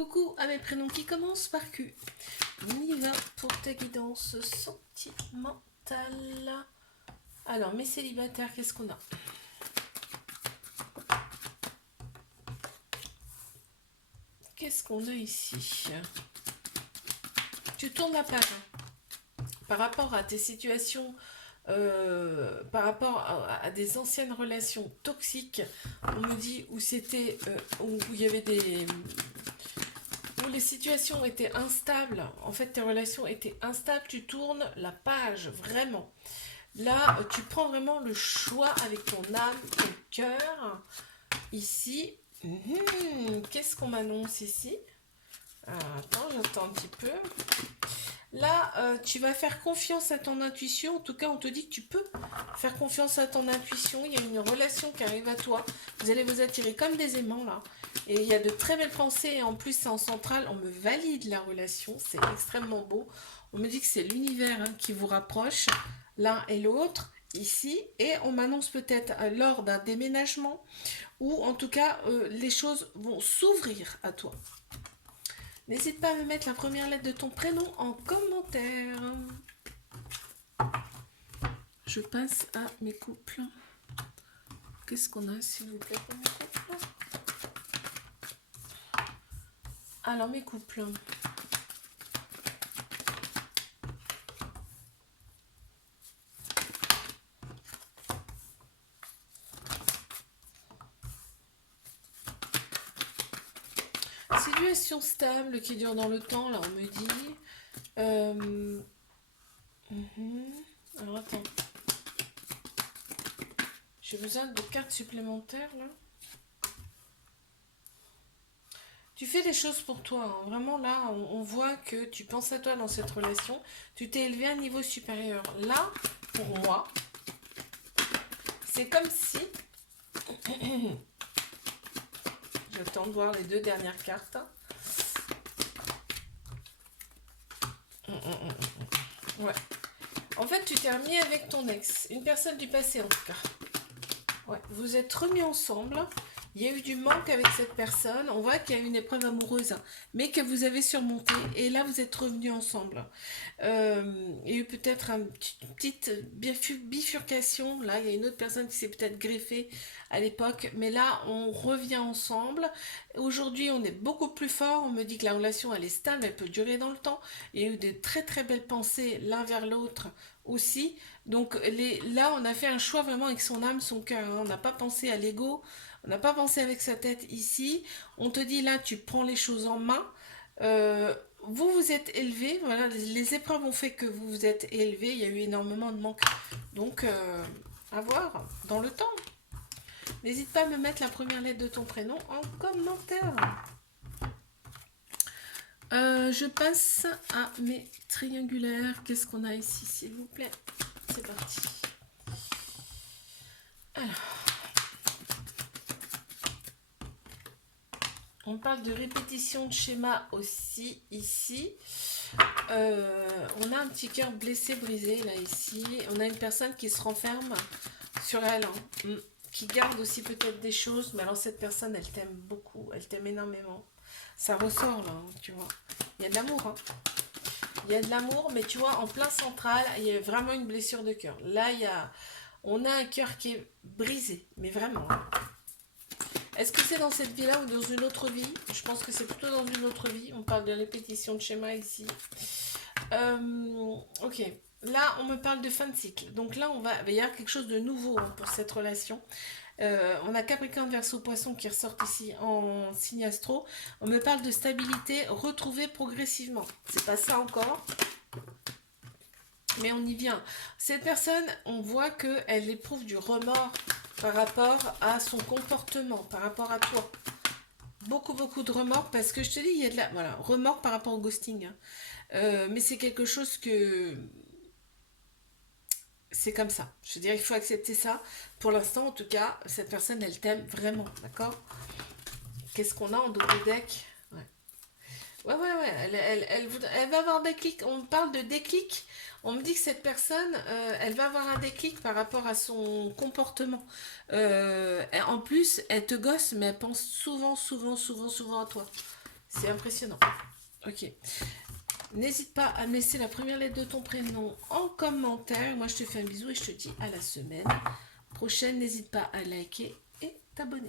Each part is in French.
Coucou à mes prénoms qui commencent par Q. On y va pour ta guidance sentimentale. Alors, mes célibataires, qu'est-ce qu'on a? Qu'est-ce qu'on a ici? Tu tournes la page. Par rapport à tes situations, par rapport à des anciennes relations toxiques, on me dit où c'était, où il y avait des... où les situations étaient instables, en fait tes relations étaient instables, tu tournes la page, vraiment. Là, tu prends vraiment le choix avec ton âme, ton cœur. Ici, qu'est-ce qu'on m'annonce ici? Attends, j'attends un petit peu. Là, tu vas faire confiance à ton intuition. En tout cas, on te dit que tu peux faire confiance à ton intuition. Il y a une relation qui arrive à toi. Vous allez vous attirer comme des aimants, là. Et il y a de très belles pensées. Et en plus, c'est en centrale. On me valide la relation. C'est extrêmement beau. On me dit que c'est l'univers qui vous rapproche, l'un et l'autre, ici. Et on m'annonce peut-être lors d'un déménagement. Ou en tout cas, les choses vont s'ouvrir à toi. N'hésite pas à me mettre la première lettre de ton prénom en commentaire. Je passe à mes couples. Qu'est-ce qu'on a, s'il vous plaît, pour mes couples? Alors, mes couples. Situation stable qui dure dans le temps, là, on me dit. Alors, attends. J'ai besoin de cartes supplémentaires, là. Tu fais des choses pour toi, hein. Vraiment là, on voit que tu penses à toi dans cette relation. Tu t'es élevé à un niveau supérieur. Là, pour moi, c'est comme si... J'attends de voir les deux dernières cartes. Ouais. En fait, tu t'es remis avec ton ex. Une personne du passé, en tout cas. Ouais. Vous êtes remis ensemble. Il y a eu du manque avec cette personne. On voit qu'il y a eu une épreuve amoureuse, mais que vous avez surmonté. Et là, vous êtes revenus ensemble. Il y a eu peut-être une petite bifurcation. Là, il y a une autre personne qui s'est peut-être greffée à l'époque. Mais là, on revient ensemble. Aujourd'hui, on est beaucoup plus fort. On me dit que la relation, elle est stable. Elle peut durer dans le temps. Il y a eu de très, très belles pensées l'un vers l'autre aussi. Donc là, on a fait un choix vraiment avec son âme, son cœur. On n'a pas pensé à l'ego. On n'a pas pensé avec sa tête ici. On te dit là, tu prends les choses en main. Vous vous êtes élevé. Voilà, les épreuves ont fait que vous vous êtes élevé. Il y a eu énormément de manque. Donc, à voir dans le temps. N'hésite pas à me mettre la première lettre de ton prénom en commentaire. Je passe à mes triangulaires. Qu'est-ce qu'on a ici, s'il vous plaît? C'est parti. Alors. On parle de répétition de schéma aussi, ici. On a un petit cœur blessé, brisé, là, ici. On a une personne qui se renferme sur elle, hein, qui garde aussi peut-être des choses. Mais alors, cette personne, elle t'aime beaucoup, elle t'aime énormément. Ça ressort, là, hein, tu vois. Il y a de l'amour, hein. Il y a de l'amour, mais tu vois, en plein central, il y a vraiment une blessure de cœur. Là, on a un cœur qui est brisé, mais vraiment, hein. Est-ce que c'est dans cette vie-là ou dans une autre vie? Je pense que c'est plutôt dans une autre vie. On parle de répétition de schéma ici. Ok. Là, on me parle de fin de cycle. Donc là, il y a quelque chose de nouveau, hein, pour cette relation. On a Capricorne, Verseau, Poisson qui ressortent ici en signe astro. On me parle de stabilité retrouvée progressivement. C'est pas ça encore. Mais on y vient. Cette personne, on voit qu'elle éprouve du remords par rapport à son comportement, par rapport à toi. Beaucoup, beaucoup de remords, parce que je te dis, il y a de la... Voilà, remords par rapport au ghosting. Hein. Mais c'est quelque chose que... C'est comme ça. Je veux dire, il faut accepter ça. Pour l'instant, en tout cas, cette personne, elle t'aime vraiment, d'accord? Qu'est-ce qu'on a en dos de deck? Ouais, elle va avoir des clics. On parle de déclic. On me dit que cette personne, elle va avoir un déclic par rapport à son comportement. En plus, elle te gosse, mais elle pense souvent à toi. C'est impressionnant. Ok. N'hésite pas à me laisser la première lettre de ton prénom en commentaire. Moi, je te fais un bisou et je te dis à la semaine prochaine. N'hésite pas à liker et t'abonner.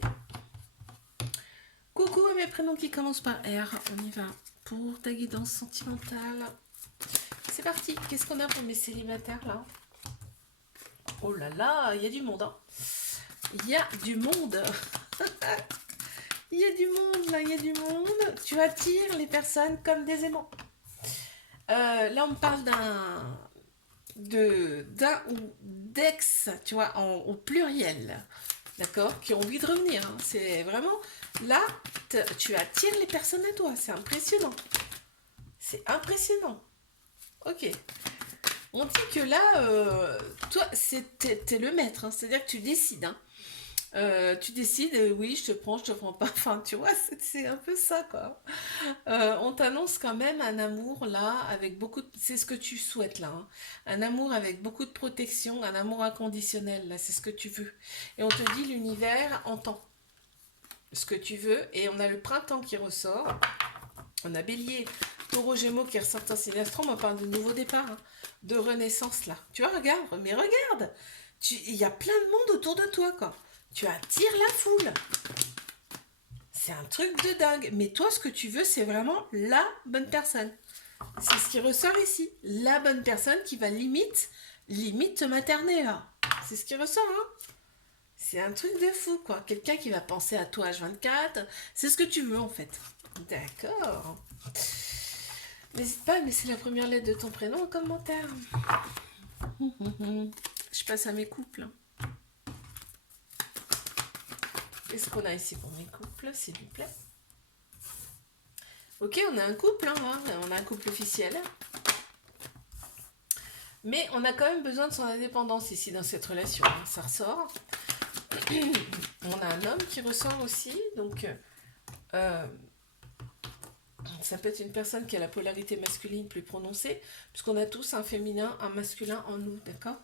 Coucou à mes prénoms qui commencent par R. On y va pour ta guidance sentimentale. C'est parti. Qu'est-ce qu'on a pour mes célibataires là? Oh là là, il y a du monde. Hein. Il y a du monde. Il y a du monde là, il y a du monde. Tu attires les personnes comme des aimants. Là, on me parle d'un ou d'ex, tu vois, au pluriel, d'accord, qui ont envie de revenir. Hein. C'est vraiment, là, tu attires les personnes à toi. C'est impressionnant. C'est impressionnant. Ok. On dit que là, toi, t'es le maître. Hein. C'est-à-dire que tu décides. Hein. Tu décides, oui, je te prends pas. Enfin, tu vois, c'est un peu ça, quoi. On t'annonce quand même un amour là, avec beaucoup de... C'est ce que tu souhaites là. Hein. Un amour avec beaucoup de protection, un amour inconditionnel, là, c'est ce que tu veux. Et on te dit l'univers entend ce que tu veux. Et on a le printemps qui ressort. On a Bélier, Taureau, Gémeaux qui ressortent un signe astro. On parle de nouveau départ, hein, de renaissance là. Tu vois, regarde, mais regarde. Il y a plein de monde autour de toi, quoi. Tu attires la foule. C'est un truc de dingue. Mais toi, ce que tu veux, c'est vraiment la bonne personne. C'est ce qui ressort ici. La bonne personne qui va limite te materner, là. C'est ce qui ressort, hein. C'est un truc de fou, quoi. Quelqu'un qui va penser à toi H24. C'est ce que tu veux, en fait. D'accord. N'hésite pas à me laisser la première lettre de ton prénom en commentaire. Je passe à mes couples. Qu'est-ce qu'on a ici pour mes couples, s'il vous plaît? Ok, on a un couple, hein, on a un couple officiel. Mais on a quand même besoin de son indépendance ici dans cette relation. Hein, ça ressort. On a un homme qui ressort aussi. Donc, ça peut être une personne qui a la polarité masculine plus prononcée. Puisqu'on a tous un féminin, un masculin en nous, d'accord?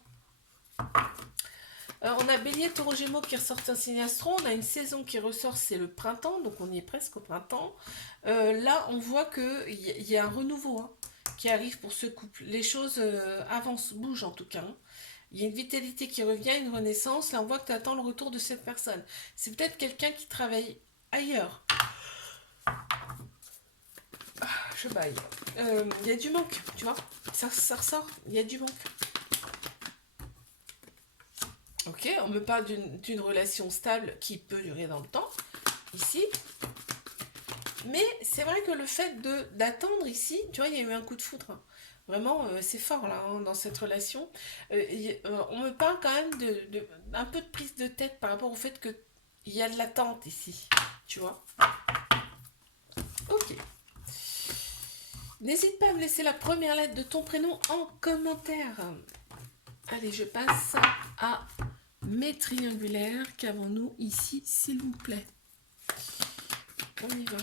On a Bélier, Taureau, Gémeaux qui ressortent un signe astro. On a une saison qui ressort, c'est le printemps, donc on y est presque au printemps. Là, on voit qu'il y a un renouveau hein, qui arrive pour ce couple. Les choses avancent, bougent en tout cas. Hein. Il y a une vitalité qui revient, une renaissance. Là, on voit que tu attends le retour de cette personne. C'est peut-être quelqu'un qui travaille ailleurs. Je baille. Il y a du manque, tu vois. Ça ressort, il y a du manque. Ok, on me parle d'une relation stable qui peut durer dans le temps, ici. Mais c'est vrai que le fait d'attendre ici, tu vois, il y a eu un coup de foudre. Hein. Vraiment, c'est fort là, hein, dans cette relation. On me parle quand même d'un peu de prise de tête par rapport au fait qu'il y a de l'attente ici. Tu vois. Ok. N'hésite pas à me laisser la première lettre de ton prénom en commentaire. Allez, je passe à mes triangulaires. Qu'avons-nous ici, s'il vous plaît? On y va.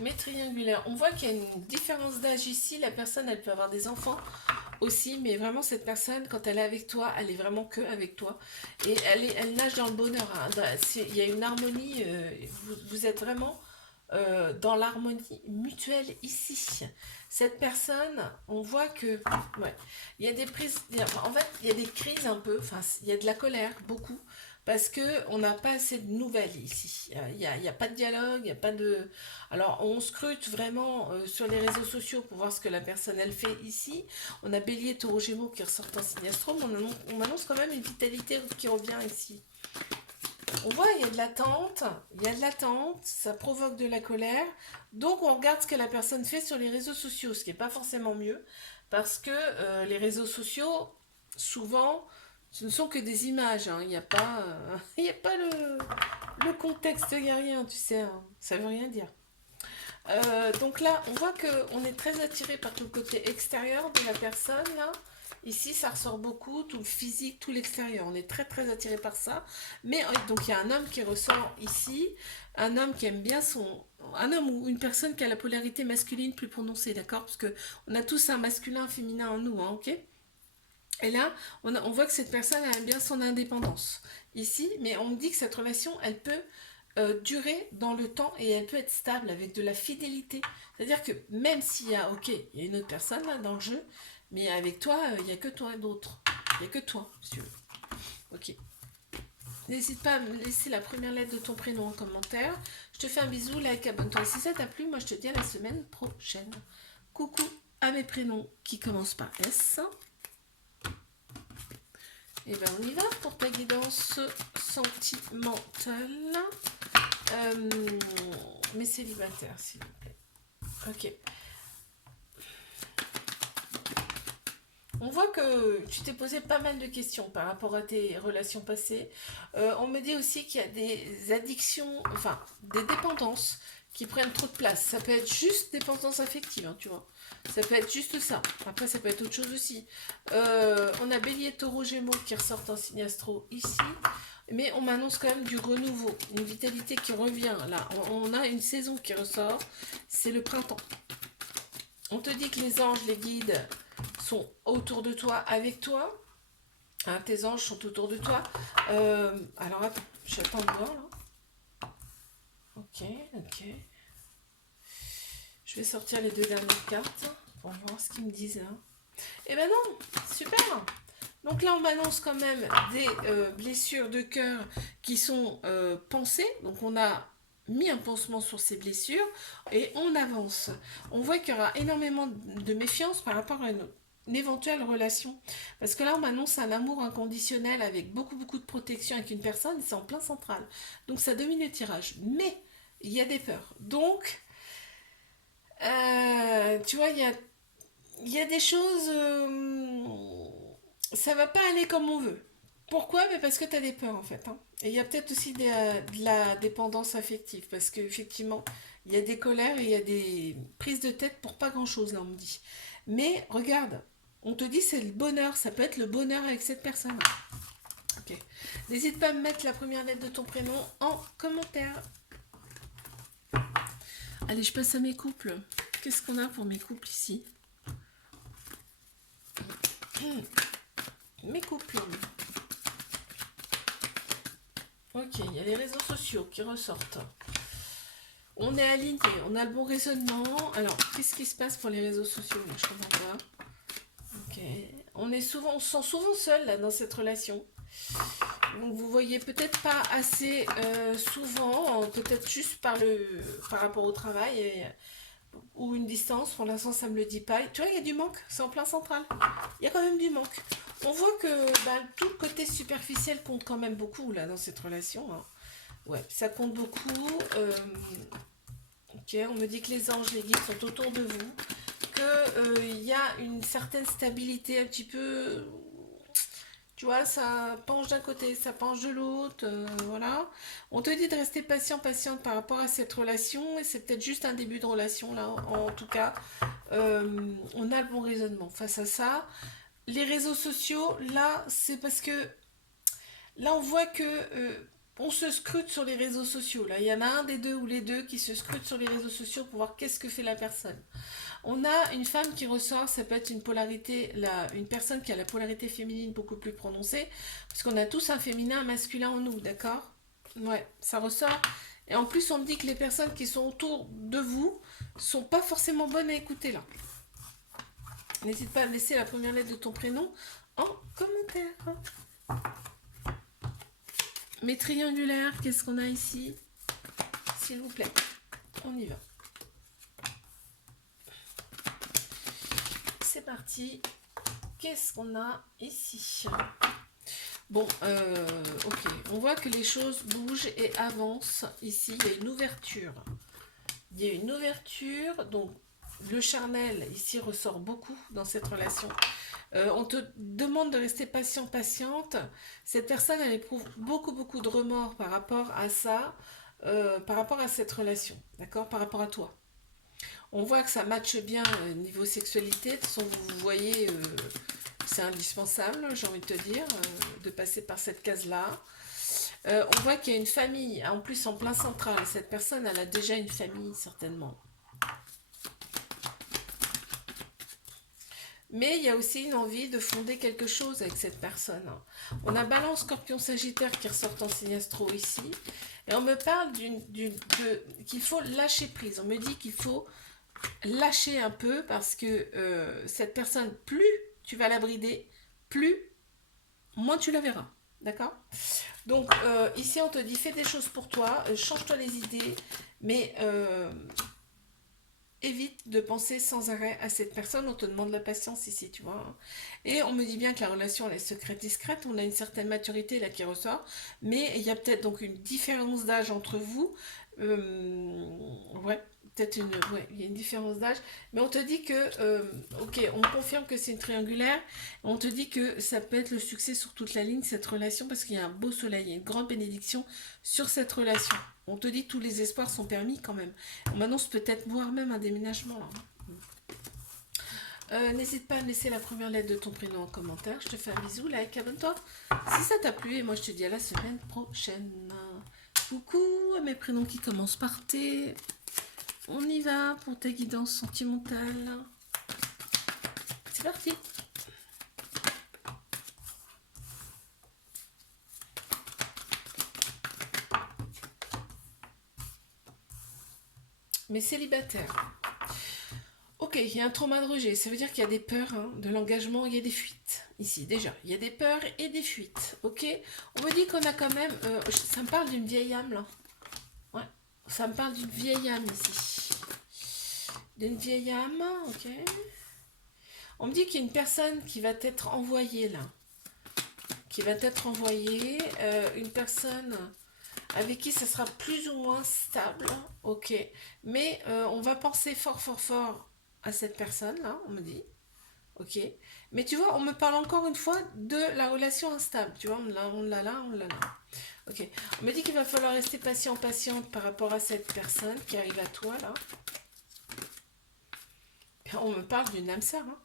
Mes triangulaires. On voit qu'il y a une différence d'âge ici. La personne, elle peut avoir des enfants aussi, mais vraiment cette personne, quand elle est avec toi, elle est vraiment que avec toi. Et elle nage dans le bonheur. Hein. Il y a une harmonie. Vous êtes vraiment dans l'harmonie mutuelle ici. Cette personne, on voit que ouais, il y a des prises, en fait, il y a des crises un peu, enfin, il y a de la colère, beaucoup, parce que on n'a pas assez de nouvelles ici. Il y a pas de dialogue, il n'y a pas de... Alors, on scrute vraiment sur les réseaux sociaux pour voir ce que la personne, elle fait ici. On a Bélier, Taureau, Gémeaux qui ressortent en signe astro, mais on annonce quand même une vitalité qui revient ici. On voit, il y a de l'attente, ça provoque de la colère. Donc, on regarde ce que la personne fait sur les réseaux sociaux, ce qui n'est pas forcément mieux, parce que les réseaux sociaux, souvent, ce ne sont que des images. Hein. Il n'y a pas, il y a pas le contexte, il n'y a rien, tu sais, hein. Ça ne veut rien dire. Donc là, on voit qu'on est très attiré par tout le côté extérieur de la personne, là. Ici, ça ressort beaucoup, tout le physique, tout l'extérieur. On est très très attiré par ça. Mais donc il y a un homme qui ressort ici, un homme qui aime bien un homme ou une personne qui a la polarité masculine plus prononcée, d'accord? Parce que on a tous un masculin, un féminin en nous, hein, ok? Et là, on voit que cette personne a bien son indépendance ici, mais on me dit que cette relation, elle peut durer dans le temps et elle peut être stable avec de la fidélité. C'est-à-dire que même s'il y a, ok, il y a une autre personne là dans le jeu, mais avec toi, il n'y a que toi d'autre. Il n'y a que toi, si tu veux. Ok. N'hésite pas à me laisser la première lettre de ton prénom en commentaire. Je te fais un bisou, like, abonne-toi. Si ça t'a plu, moi je te dis à la semaine prochaine. Coucou à mes prénoms qui commencent par S. Et ben on y va pour ta guidance sentimentale. Mais célibataire, s'il vous plaît. Ok. On voit que tu t'es posé pas mal de questions par rapport à tes relations passées. On me dit aussi qu'il y a des addictions, enfin des dépendances qui prennent trop de place. Ça peut être juste dépendance affective, hein, tu vois. Ça peut être juste ça. Après, ça peut être autre chose aussi. On a Bélier, Taureau, Gémeaux qui ressortent en signe astro ici. Mais on m'annonce quand même du renouveau, une vitalité qui revient. Là, on a une saison qui ressort. C'est le printemps. On te dit que les anges, les guides sont autour de toi, avec toi. Hein, tes anges sont autour de toi. Alors attends, j'attends de voir là. Ok, ok. Je vais sortir les deux dernières cartes pour voir ce qu'ils me disent là. Eh ben non, super. Donc là, on m'annonce quand même des blessures de cœur qui sont pansées. Donc on a mis un pansement sur ces blessures et on avance. On voit qu'il y aura énormément de méfiance par rapport à une éventuelle relation. Parce que là, on m'annonce un amour inconditionnel avec beaucoup, beaucoup de protection avec une personne et c'est en plein central. Donc ça domine le tirage. Mais il y a des peurs. Donc, tu vois, il y a des choses... ça va pas aller comme on veut. Pourquoi? Mais parce que tu as des peurs en fait, hein. Et il y a peut-être aussi de la dépendance affective. Parce qu'effectivement, il y a des colères et il y a des prises de tête pour pas grand-chose, là, on me dit. Mais regarde, on te dit c'est le bonheur. Ça peut être le bonheur avec cette personne. Ok. N'hésite pas à me mettre la première lettre de ton prénom en commentaire. Allez, je passe à mes couples. Qu'est-ce qu'on a pour mes couples ici? Mes couples. Ok, il y a les réseaux sociaux qui ressortent. On est aligné, on a le bon raisonnement. Alors, qu'est-ce qui se passe pour les réseaux sociaux? Je comprends pas. Ok. On se sent souvent seul là, dans cette relation. Donc, vous voyez peut-être pas assez souvent, peut-être juste par rapport au travail ou une distance. Pour l'instant, ça me le dit pas. Tu vois, il y a du manque. C'est en plein central. Il y a quand même du manque. On voit que tout le côté superficiel compte quand même beaucoup là dans cette relation, hein. Ouais, ça compte beaucoup. Ok, on me dit que les anges, les guides sont autour de vous, que il y a une certaine stabilité un petit peu. Tu vois, ça penche d'un côté, ça penche de l'autre, voilà. On te dit de rester patient, patiente par rapport à cette relation, et c'est peut-être juste un début de relation là. En tout cas, on a le bon raisonnement face à ça. Les réseaux sociaux, là, c'est parce que là, on voit que on se scrute sur les réseaux sociaux. Là, il y en a un des deux ou les deux qui se scrutent sur les réseaux sociaux pour voir qu'est-ce que fait la personne. On a une femme qui ressort, ça peut être une polarité, une personne qui a la polarité féminine beaucoup plus prononcée, parce qu'on a tous un féminin, un masculin en nous, d'accord? Ouais, ça ressort. Et en plus, on me dit que les personnes qui sont autour de vous sont pas forcément bonnes à écouter là. N'hésite pas à laisser la première lettre de ton prénom en commentaire. Mes triangulaires, qu'est-ce qu'on a ici? S'il vous plaît, on y va. C'est parti. Qu'est-ce qu'on a ici? Bon, ok. On voit que les choses bougent et avancent. Ici, il y a une ouverture. Il y a une ouverture, donc le charnel ici ressort beaucoup dans cette relation. On te demande de rester patient, patiente. Cette personne, elle éprouve beaucoup, beaucoup de remords par rapport à ça, par rapport à cette relation, d'accord? Par rapport à toi. On voit que ça matche bien niveau sexualité. De toute façon, vous voyez, c'est indispensable, j'ai envie de te dire, de passer par cette case-là. On voit qu'il y a une famille, en plus en plein central. Cette personne, elle a déjà une famille, certainement. Mais il y a aussi une envie de fonder quelque chose avec cette personne. On a Balance, Scorpion, Sagittaire qui ressortent en signe astro ici. Et on me parle qu'il faut lâcher prise. On me dit qu'il faut lâcher un peu parce que cette personne, plus tu vas la brider, plus, moins tu la verras. D'accord? Donc ici on te dit fais des choses pour toi, change-toi les idées, mais évite de penser sans arrêt à cette personne. On te demande la patience ici, tu vois. Et on me dit bien que la relation elle est secrète, discrète. On a une certaine maturité là qui ressort, mais il y a peut-être donc une différence d'âge entre vous. Ouais, peut-être ouais, il y a une différence d'âge. Mais on te dit que, ok, on confirme que c'est une triangulaire. On te dit que ça peut être le succès sur toute la ligne cette relation parce qu'il y a un beau soleil, il y a une grande bénédiction sur cette relation. On te dit que tous les espoirs sont permis quand même. On m'annonce peut-être voire même un déménagement là. N'hésite pas à me laisser la première lettre de ton prénom en commentaire. Je te fais un bisou, like, abonne-toi. Si ça t'a plu, et moi je te dis à la semaine prochaine. Coucou à mes prénoms qui commencent par T. On y va pour ta guidance sentimentale. C'est parti. Mais célibataire. Ok, il y a un trauma de rejet, ça veut dire qu'il y a des peurs de l'engagement, il y a des fuites. Ici, déjà, il y a des peurs et des fuites, ok. On me dit qu'on a quand même... ça me parle d'une vieille âme, là. Ouais, ça me parle d'une vieille âme, ici. D'une vieille âme, ok. On me dit qu'il y a une personne qui va être envoyée, là. Qui va être envoyée, une personne... avec qui ça sera plus ou moins stable, ok. Mais on va penser fort, fort, fort à cette personne-là, on me dit, ok. Mais tu vois, on me parle encore une fois de la relation instable, tu vois, on l'a là, on l'a là. Ok, on me dit qu'il va falloir rester patient, patiente par rapport à cette personne qui arrive à toi, là. On me parle d'une âme sœur, hein.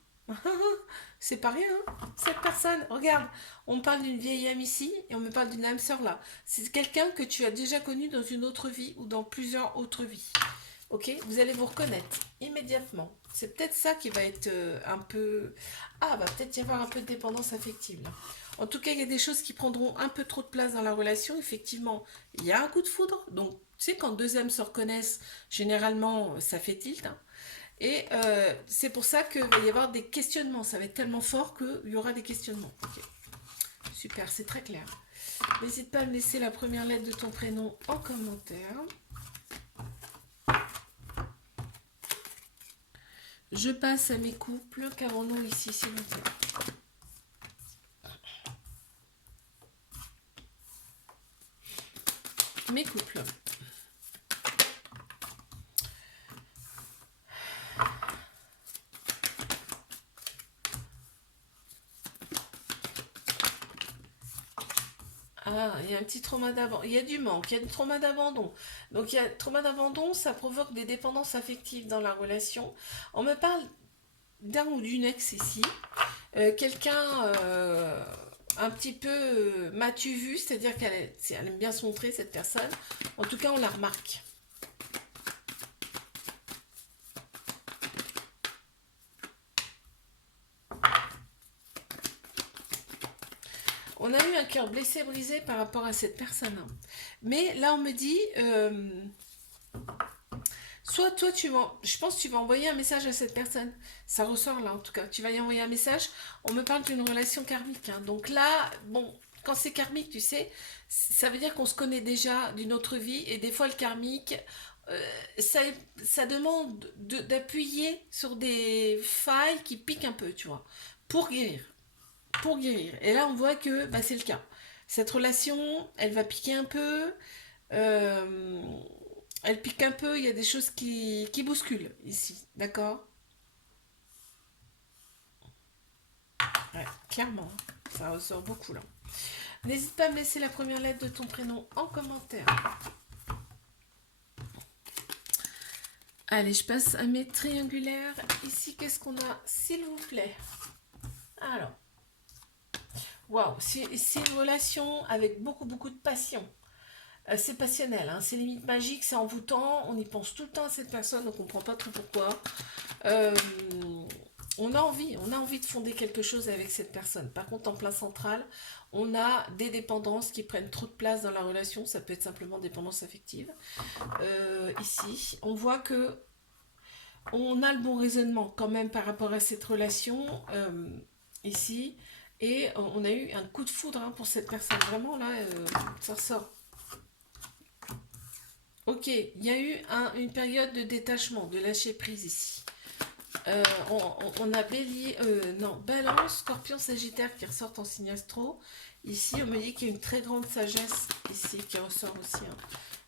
C'est pas rien, hein. Cette personne, regarde, on me parle d'une vieille âme ici et on me parle d'une âme sœur là. C'est quelqu'un que tu as déjà connu dans une autre vie ou dans plusieurs autres vies. Ok, vous allez vous reconnaître immédiatement. C'est peut-être ça qui va être un peu... Ah, va peut-être y avoir un peu de dépendance affective là. En tout cas, il y a des choses qui prendront un peu trop de place dans la relation. Effectivement, il y a un coup de foudre. Donc, tu sais, quand deux âmes se reconnaissent, généralement, ça fait tilt, hein. Et c'est pour ça qu'il va y avoir des questionnements. Ça va être tellement fort qu'il y aura des questionnements. Okay. Super, c'est très clair. N'hésite pas à me laisser la première lettre de ton prénom en commentaire. Je passe à mes couples. Qu'avons-nous ici, s'il vous plaît? Mes couples. Ah, il y a un petit trauma d'abandon. Il y a du manque, il y a du trauma d'abandon. Donc, il y a trauma d'abandon, ça provoque des dépendances affectives dans la relation. On me parle d'un ou d'une ex ici. Quelqu'un un petit peu m'as-tu vu, c'est-à-dire qu'elle aime bien se montrer, cette personne. En tout cas, on la remarque. On a eu un cœur blessé, brisé par rapport à cette personne. Mais là, on me dit, soit toi, je pense que tu vas envoyer un message à cette personne. Ça ressort là, en tout cas. Tu vas y envoyer un message. On me parle d'une relation karmique, hein. Donc là, bon, quand c'est karmique, tu sais, ça veut dire qu'on se connaît déjà d'une autre vie. Et des fois, le karmique, ça demande d'appuyer sur des failles qui piquent un peu, tu vois, pour guérir. Pour guérir. Et là, on voit que bah, c'est le cas. Cette relation, elle va piquer un peu. euh, Elle pique un peu. Il y a des choses qui bousculent ici. D'accord? Ouais, clairement. Ça ressort beaucoup là. N'hésite pas à me laisser la première lettre de ton prénom en commentaire. Allez, je passe à mes triangulaires. Ici, qu'est-ce qu'on a, s'il vous plaît? Alors, waouh, c'est une relation avec beaucoup, beaucoup de passion. C'est passionnel, hein, c'est limite magique, c'est envoûtant, on y pense tout le temps à cette personne, on comprend pas trop pourquoi. Euh, on a envie de fonder quelque chose avec cette personne. Par contre, en plein central, on a des dépendances qui prennent trop de place dans la relation. Ça peut être simplement dépendance affective. Ici, on voit que on a le bon raisonnement quand même par rapport à cette relation ici. Et on a eu un coup de foudre hein, pour cette personne. Vraiment, là, ça ressort. Ok, il y a eu une période de détachement, de lâcher prise ici. On a Bélier, non, Balance, Scorpion, Sagittaire qui ressortent en signe astro. Ici, on me dit qu'il y a une très grande sagesse ici qui ressort aussi. Hein.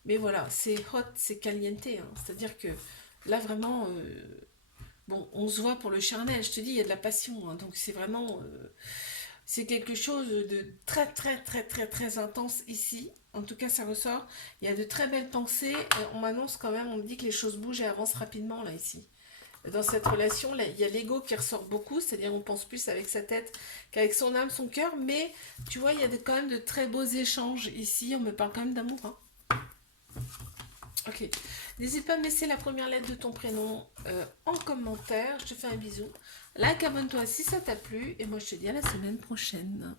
Mais voilà, c'est hot, c'est caliente. Hein. C'est-à-dire que là, vraiment, bon, on se voit pour le charnel. Je te dis, il y a de la passion. Hein. Donc, c'est vraiment, c'est quelque chose de très, très, très, très, très intense ici. En tout cas, ça ressort. Il y a de très belles pensées. On m'annonce quand même, on me dit que les choses bougent et avancent rapidement là, ici. Dans cette relation, là, il y a l'ego qui ressort beaucoup, c'est-à-dire on pense plus avec sa tête qu'avec son âme, son cœur, mais tu vois, il y a quand même de très beaux échanges ici, on me parle quand même d'amour. Hein. Ok. N'hésite pas à me laisser la première lettre de ton prénom en commentaire, je te fais un bisou. Like, abonne-toi si ça t'a plu, et moi je te dis à la semaine prochaine.